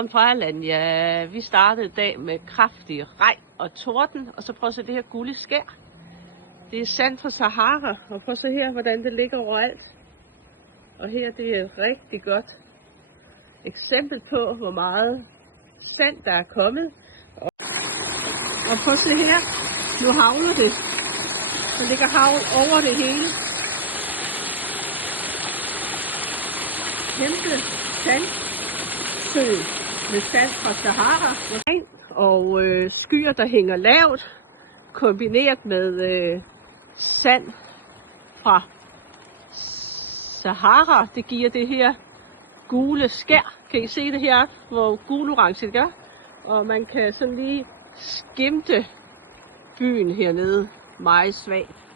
Morgen fra Alanya. Vi startede i dag med kraftig regn og torden, og så prøv at se det her gulde skær. Det er sand fra Sahara, og prøv at se her, hvordan det ligger overalt. Og her det er et rigtig godt eksempel på, hvor meget sand der er kommet. Og prøv at se her, nu havner det. Der ligger havn over det hele. Kæmpe sandsø med sand fra Sahara. Og skyer, der hænger lavt, kombineret med sand fra Sahara. Det giver det her gule skær. Kan I se det her, hvor gul-orange det gør? Og man kan sådan lige skimte byen hernede meget svagt.